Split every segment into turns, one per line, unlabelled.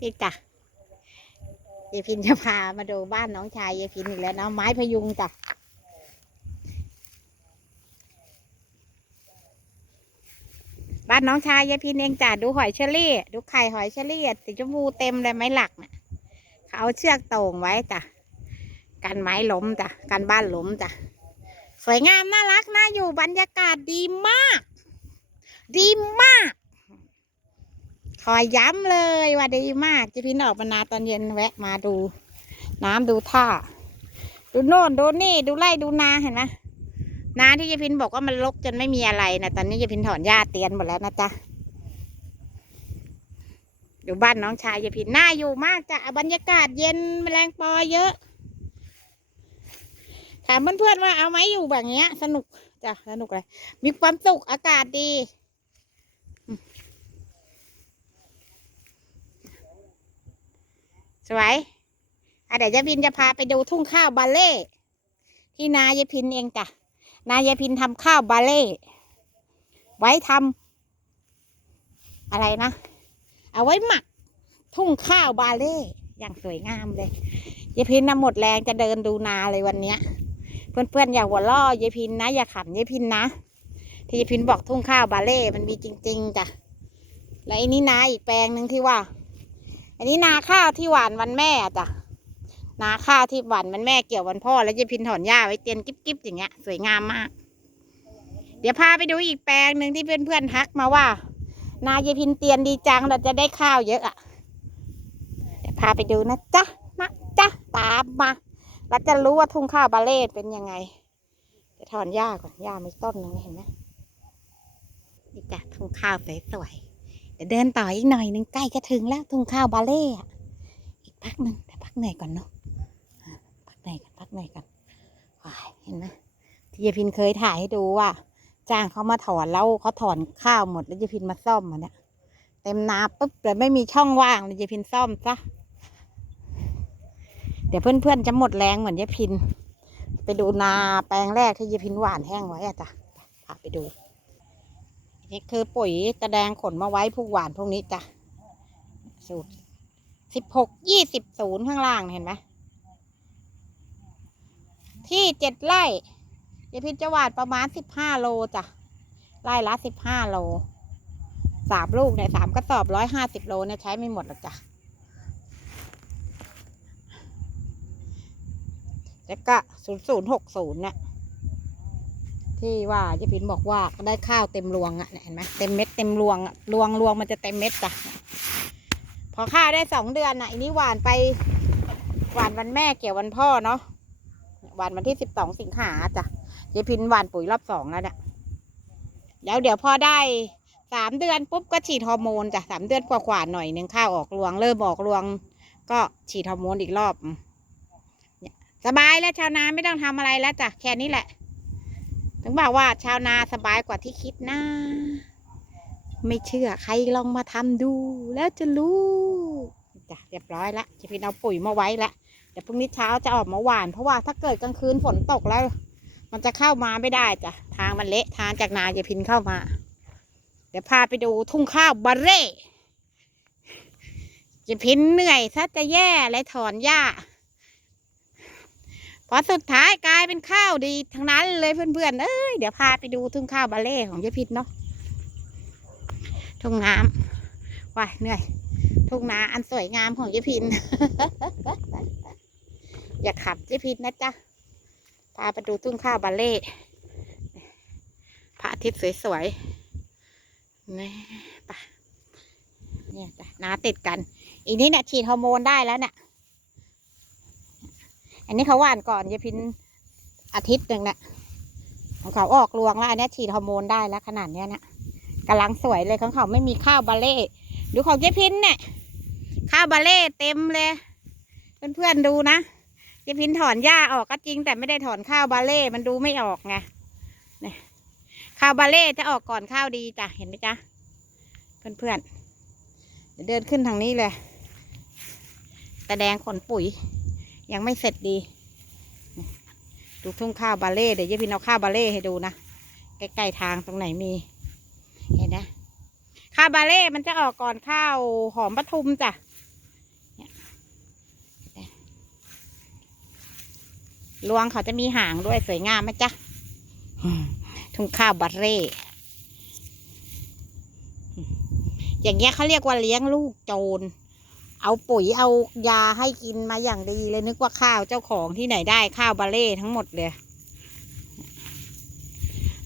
นี่จ้ะยายพินจะพามาดูบ้านน้องชายยายพินอีกแล้วนะไม้พยุงจ้ะบ้านน้องชายยายพินเองจ้ะดูหอยเชอรี่ ดูไข่หอยเชอรี่สีชมพูเต็มเลยไม้หลักน่ะเขาเอาเชือกโต่งไว้จ้ะกันไม้ล้มจ้ะกันบ้านล้มจ้ะสวยงามน่ารักน่าอยู่บรรยากาศดีมาก ดีมาก ขอยย้ำเลยว่าดีมากเจะพินออกมานาตอนเย็นแวะมาดู น้ำดูท่า ดูโน่นดูนี่ดูไร่ดูนาเห็นไหมนาที่เจพินบอกว่ามันรกจนไม่มีอะไรนะตอนนี้เจพินถอนหญ้าเตียนหมดแล้วนะจ๊ะอยู่บ้านน้องชายเจพินน่าอยู่มากจ้ะบรรยากาศเย็นแมลงปอเยอะถามเพื่อนๆว่าเอาไหมอยู่แบบเนี้ย สนุกจ้ะสนุกเลยมีความสุขอากาศดี สวยอะเดี๋ยวยายพินจะพาไปดูทุ่งข้าวบาเล่ที่นายายพินเองจ้ะนายายพินทำข้าวบาเล่ไว้ทำอะไรนะ เอาไว้หมัก ทุ่งข้าวบาเล่อย่างสวยงามเลยยายพินน่ะหมดแรงจะเดินดูนาเลยวันเนี้ย เพื่อนๆอย่าหัวล่อยายพินนะ อย่าขำยายพินนะที่ยายพินบอกทุ่งข้าวบาเล่มันมีจริง ๆจ้ะและอันนี้นาอีกแปลงหนึ่งที่ว่า อันนี้นาข้าวที่หวานวันแม่อะจ้ะ นาข้าวที่หวานวันแม่เกี่ยววันพ่อ แล้วจะพินถอนหญ้าไว้เตียนกิ๊บๆอย่างเงี้ย สวยงามมาก เดี๋ยวพาไปดูอีกแปลงหนึ่งที่เพื่อนๆทักมาว่านายายพินเตียนดีจังเราจะได้ข้าวเยอะอะ เดี๋ยวพาไปดูนะจ๊ะนะจ๊ะตามมาเราจะรู้ว่าทุ่งข้าวบาเล่เป็นยังไงเดี๋ยวถอนหญ้าก่อนหญ้าม่ต้นนึงเห็นไหมนี่จ้ะทุ่งข้าวสวยๆ เดินต่ออีกหน่อยหนึงใกล้จะถึงแล้วทุ่งข้าวบาเล่อะอีกพักหนึ่งแต่พักเหนื่อยก่อนเนาะพักเหนื่อยก่อนพักเหนื่อยก่อนเห็นไหมที่ยายพินเคยถ่ายให้ดูว่า จ้างเขามาถอนแล้วเขาถอนข้าวหมดแล้วยายพินมาซ่อมมันเนี่ยเต็มนาปุ๊บแต่ไม่มีช่องว่างเลยยายพินซ่อมซะเดี๋ยวเพื่อนๆจะหมดแรงเหมือนยายพิน ไปดูนาแปลงแรกที่ยายพินหว่านแห้งไว้อะจ้ะพาไปดู นี่คือปุ๋ยตะแดงขนมาไว้พวกหวานพวกนี้จ้ะ สูตรสิบหกยี่สิบศูนย์ข้างล่างเห็นไหมที่เจ็ดไร่ยายพินจะหวานประมาณสิบห้าโลจ้ะ ไร่ละสิบห้าโลสามลูกเนี่ยสามกระสอบร้อยห้าสิบโลเนี่ยใช้ไม่หมดหรอกจ้ะแล้วก็ศูนย์ศูนย์หกศูนย์เนี่ย ที่ว่าเจพินบอกว่าได้ข้าวเต็มรวงอะเนี่ยเห็นไหมเต็มเม็ดเต็มรวงอะรวงรวงมันจะเต็มเม็ดจ้ะพอข้าวได้สองเดือนอะอันนี้หวานไปหวานวันแม่เกี่ยววันพ่อเนาะหวานวันที่สิบสองสิงหาจ้ะเจพินหวานปุ๋ยรอบสองแล้วเนี่ยแล้วเดี๋ยวพอได้สามเดือนปุ๊บก็ฉีดฮอร์โมนจ้ะสามเดือนกว่าๆหน่อยหนึ่งข้าวออกรวง เริ่มออกรวง ก็ฉีดฮอร์โมนอีกรอบสบายแล้วชาวนาไม่ต้องทำอะไรแล้วจ้ะแค่นี้แหละ ถึงบอกว่าชาวนาสบายกว่าที่คิดนะ ไม่เชื่อใครลองมาทำดู แล้วจะรู้จ้ะเรียบร้อยละจะพินเอาปุ๋ยมาไว้ละเดี๋ยวพรุ่งนี้เช้าจะออกมาหวาน เพราะว่าถ้าเกิดกลางคืนฝนตกแล้ว มันจะเข้ามาไม่ได้จ้ะทางมันเละทางจากนาจะพินเข้ามา เดี๋ยวพาไปดูทุ่งข้าวบาเร่จะพินเหนื่อยซะจะแย่เลยถอนหญ้า พอสุดท้ายกลายเป็นข้าวดีทั้งนั้นเลยเพื่อนๆเอ้ยเดี๋ยวพาไปดูทุ่งข้าวบาเล่ของยายพิษเนาะทุ่งน้ำว้ายเหนื่อยทุ่งนาอันสวยงามของยายพิน อย่าขับยายพินนะจ๊ะพาไปดูทุ่งข้าวบาเล่พระอาทิตย์สวยๆนี่ไปเนี่ยจ้ะนาติดกัน อีกนี้เนี่ยฉีดฮอร์โมนได้แล้วเนี่ย อันนี้เขาหว่านก่อนยายพินอาทิตย์หนึ่งนะของเขาออกรวงแล้วอันนี้ฉีดฮอร์โมนได้แล้วขนาดเนี้ยนะกำลังสวยเลยของเขาไม่มีข้าวบาเล่ดูของยายพินเนี่ยข้าวบาเล่เต็มเลยเพื่อนๆดูนะยายพินถอนหญ้าออกก็จริง แต่ไม่ได้ถอนข้าวบาเล่มันดูไม่ออกไงนี่ข้าวบาเล่จะออกก่อนข้าวดีจ้ะเห็นไหมจ๊ะเพื่อนๆเดินขึ้นทางนี้เลยตะแดงขนปุ๋ย ยังไม่เสร็จดี ดูทุ่งข้าวบาเล่เดี๋ยวยายพี่เอาข้าวบาเล่ให้ดูนะใกล้ๆทางตรงไหนมี เห็นนะข้าวบาเล่มันจะออกก่อนข้าวหอมปทุมจ้ะลวงเขาจะมีหางด้วยสวยงามไหมจ๊ะทุ่งข้าวบาเร่อย่างเงี้ยเขาเรียกว่าเลี้ยงลูกโจร เอาปุ๋ยเอายาให้กินมาอย่างดีเลยนึกว่าข้าวเจ้าของที่ไหนได้ข้าวบาเล่ทั้งหมดเลย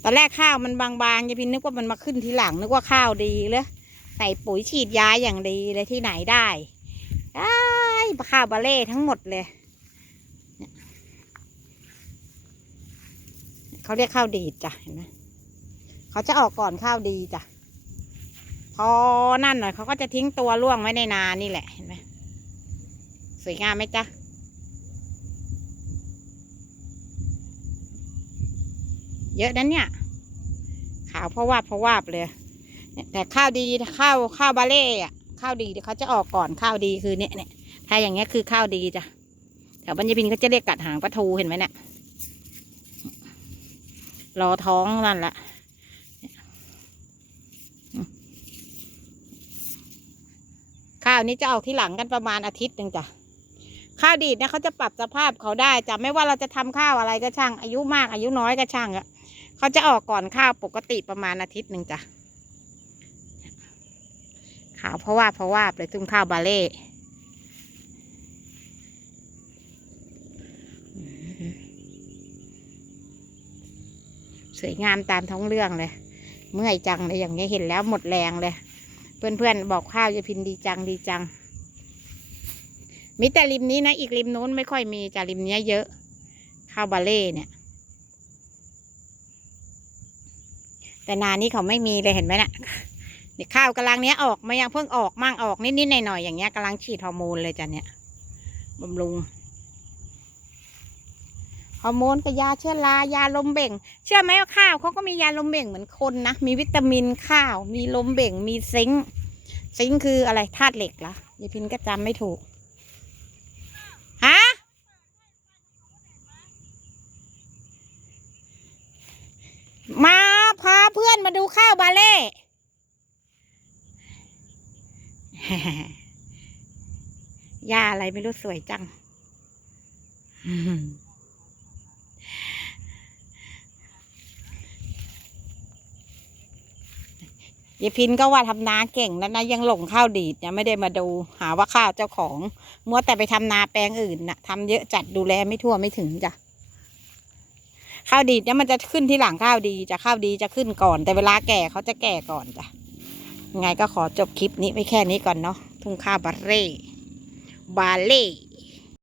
ตอนแรกข้าวมันบางๆยายพินนึกว่ามันมาขึ้นทีหลัง นึกว่าข้าวดีเลยใส่ปุ๋ยฉีดยาอย่างดีเลยที่ไหนได้ไอ้ข้าวบาเล่ทั้งหมดเลยเขาเรียกข้าวดีจ้ะเห็นไหมเขาจะออกก่อนข้าวดีจ้ะ พอนั่นหน่อยเขาก็จะทิ้งตัวล่วงไว้ในนานี่แหละเห็นไหมสวยงามไหมจ๊ะเยอะนั้นเนี่ย ขาวเพราะว่าเพราะว่าเลยแต่ข้าวดีข้าวข้าวบาเล่อะข้าวดีเดี๋ยวเขาจะออกก่อนข้าวดีคือเนี่ยเนี่ยถ้าอย่างเงี้ยคือข้าวดีจ้ะแถวบรรยพินเขาจะเรียกกัดหางปลาทูเห็นไหมเนี่ยรอท้องนั่นแหละ ข้าวนี้จะออกที่หลังกันประมาณอาทิตย์หนึ่งจ้ะข้าวดีดเนี่ยเขาจะปรับสภาพเขาได้จ้ะไม่ว่าเราจะทำข้าวอะไรก็ช่าง อายุมากอายุน้อยก็ช่างอะเขาจะออกก่อนข้าวปกติประมาณอาทิตย์หนึ่งจ้ะขาวเพราะว่าเพราะว่าเลยทุ่งข้าวบาเล่สวยงามตามท้องเรื่องเลย เมื่อยจังเลยอย่างนี้เห็นแล้วหมดแรงเลย เพื่อนๆบอกข้าวยายพินดีจังดีจัง มีแต่ริมนี้นะ อีกริมนู้นไม่ค่อยมีจะริมเนี้ยเยอะ ข้าวบาเล่เนี่ย แต่นานี้เขาไม่มีเลยเห็นไหมนะ่ะเนี่ยข้าวกำลังเนี้ยออกมายังเพิ่งออกมั่งออกนิดๆหน่อยๆอย่างเงี้ยกำลังฉีดฮอร์โมนเลยจ้ะเนี่ยบำรุง ฮอร์โมนกับยาเชื้อรายาลมเบ่ง เชื่อไหมว่าข้าวเขาก็มียาลมเบ่งเหมือนคนนะ มีวิตามินข้าว มีลมเบ่ง มีซิงค์ซิงค์คืออะไรธาตุเหล็กเหรอยายพินก็จำไม่ถูกฮะมาพาเพื่อนมาดูข้าวบาเล่ยาอะไรไม่รู้สวยจัง ยายพินก็ว่าทำนาเก่งแล้วนะยังหลงข้าวดีดยังไม่ได้มาดูหาว่าข้าวเจ้าของมัวแต่ไปทำนาแปลงอื่นนะทำเยอะจัดดูแลไม่ทั่วไม่ถึงจ้ะข้าวดีดเนี่ยมันจะขึ้นที่หลังข้าวดีจะข้าวดีจะขึ้นก่อน แต่เวลาแก่เขาจะแก่ก่อนจ้ะยังไงก็ขอจบคลิปนี้ไว้แค่นี้ก่อนเนาะทุ่งข้าวบาเร่บาเล่